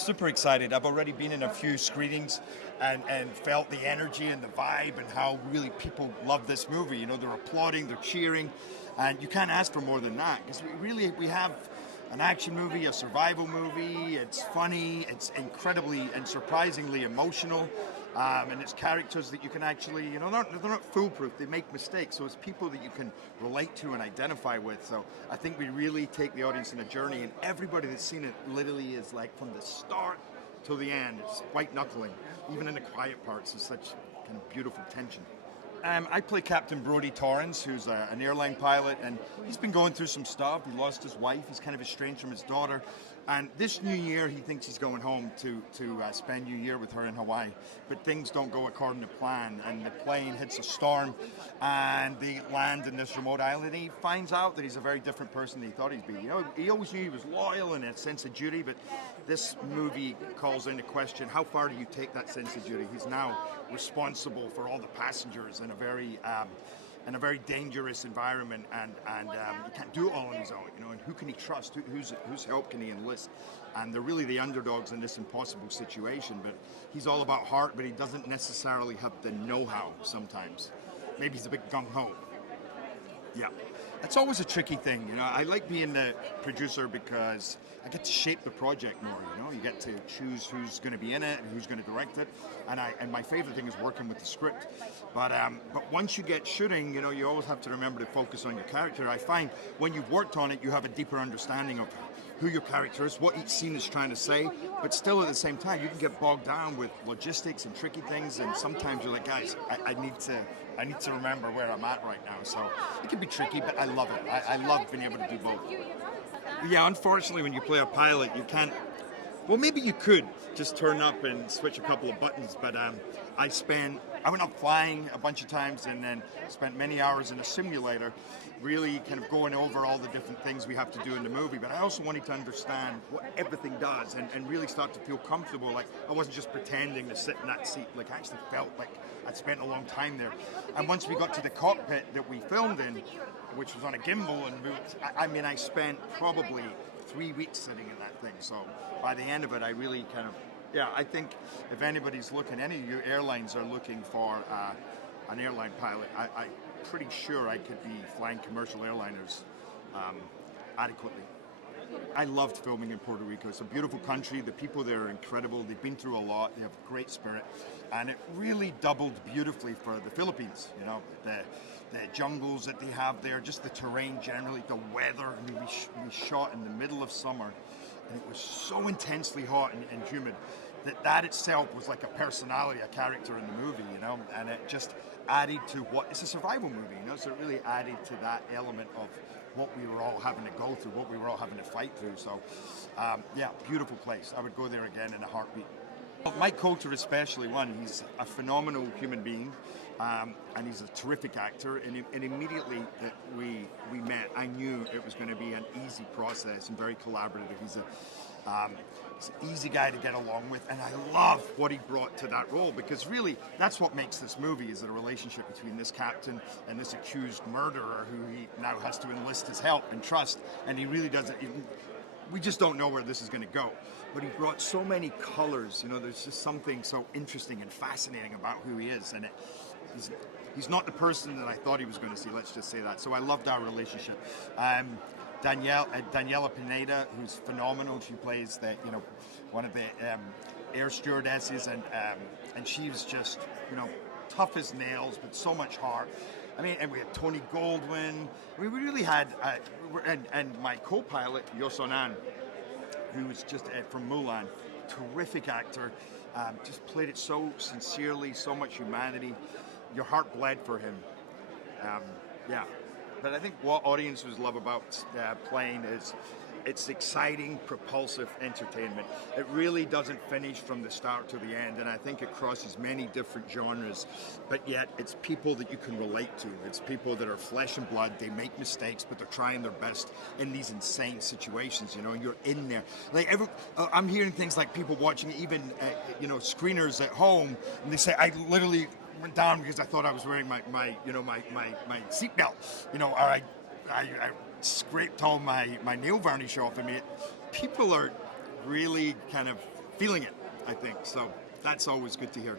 super excited. I've already been in a few screenings and felt the energy and the vibe and how really people love this movie. You know, they're applauding, they're cheering, and you can't ask for more than that, because we have an action movie, a survival movie. It's funny, it's incredibly and surprisingly emotional, and it's characters that you can actually, you know, they're not foolproof. They make mistakes, so it's people that you can relate to and identify with. So I think we really take the audience on a journey, and everybody that's seen it literally is like from the start till the end. It's white-knuckling, even in the quiet parts. There's such kind of beautiful tension. I play Captain Brodie Torrance, who's an airline pilot, and he's been going through some stuff. He lost his wife. He's kind of estranged from his daughter. And this New Year, he thinks he's going home to spend New Year with her in Hawaii. But things don't go according to plan, and the plane hits a storm, and they land in this remote island. And he finds out that he's a very different person than he thought he'd be. You know, he always knew he was loyal and a sense of duty, but this movie calls into question, how far do you take that sense of duty? He's now responsible for all the passengers in a very dangerous environment, and he can't do it all on his own, you know. And who can he trust? Whose help can he enlist? And they're really the underdogs in this impossible situation. But he's all about heart, but he doesn't necessarily have the know-how sometimes. Maybe he's a bit gung-ho. Yeah, it's always a tricky thing, you know. I like being the producer because I get to shape the project more, you know. You get to choose who's going to be in it and who's going to direct it, and my favorite thing is working with the script. But once you get shooting, you know, you always have to remember to focus on your character. I find when you've worked on it, you have a deeper understanding of who your character is, what each scene is trying to say, but still at the same time, you can get bogged down with logistics and tricky things, and sometimes you're like, guys, I need to remember where I'm at right now. So it can be tricky, but I love it. I love being able to do both. Yeah, unfortunately, when you play a pilot, you can't. Well, maybe you could just turn up and switch a couple of buttons, but I went up flying a bunch of times and then spent many hours in a simulator really kind of going over all the different things we have to do in the movie. But I also wanted to understand what everything does and really start to feel comfortable. Like I wasn't just pretending to sit in that seat. Like I actually felt like I'd spent a long time there. And once we got to the cockpit that we filmed in, which was on a gimbal, and I spent probably 3 weeks sitting in that thing. So by the end of it, I really kind of, I think if anybody's looking, any of you airlines are looking for an airline pilot, I'm pretty sure I could be flying commercial airliners adequately. I loved filming in Puerto Rico. It's a beautiful country. The people there are incredible. They've been through a lot. They have a great spirit. And it really doubled beautifully for the Philippines. You know, the jungles that they have there, just the terrain generally, the weather. I mean, we shot in the middle of summer, and it was so intensely hot and humid that itself was like a personality, a character in the movie, you know, and it just added to it's a survival movie, you know, so it really added to that element of what we were all having to go through, what we were all having to fight through. So, beautiful place. I would go there again in a heartbeat. Mike Colter especially, he's a phenomenal human being, and he's a terrific actor, and immediately that we met, I knew it was going to be an easy process and very collaborative. He's an easy guy to get along with, and I love what he brought to that role, because really that's what makes this movie, is a relationship between this captain and this accused murderer who he now has to enlist his help and trust, and he really doesn't. We just don't know where this is going to go. But he brought so many colors, you know, there's just something so interesting and fascinating about who he is, and he's not the person that I thought he was going to see, let's just say that. So I loved our relationship. Daniella Pineda, who's phenomenal. She plays one of the air stewardesses, and she was just, you know, tough as nails, but so much heart. I mean, and we had Tony Goldwyn. I mean, we really had, and my co-pilot Yoson, who was just from Mulan, terrific actor, just played it so sincerely, so much humanity. Your heart bled for him. But I think what audiences love about playing is it's exciting, propulsive entertainment. It really doesn't finish from the start to the end, and I think it crosses many different genres, but yet it's people that you can relate to. It's people that are flesh and blood. They make mistakes, but they're trying their best in these insane situations, you know, and you're in there. Like I'm hearing things like people watching even, screeners at home, and they say, I literally went down because I thought I was wearing my seatbelt, you know, or I scraped all my nail varnish off. I mean, people are really kind of feeling it, I think. So that's always good to hear.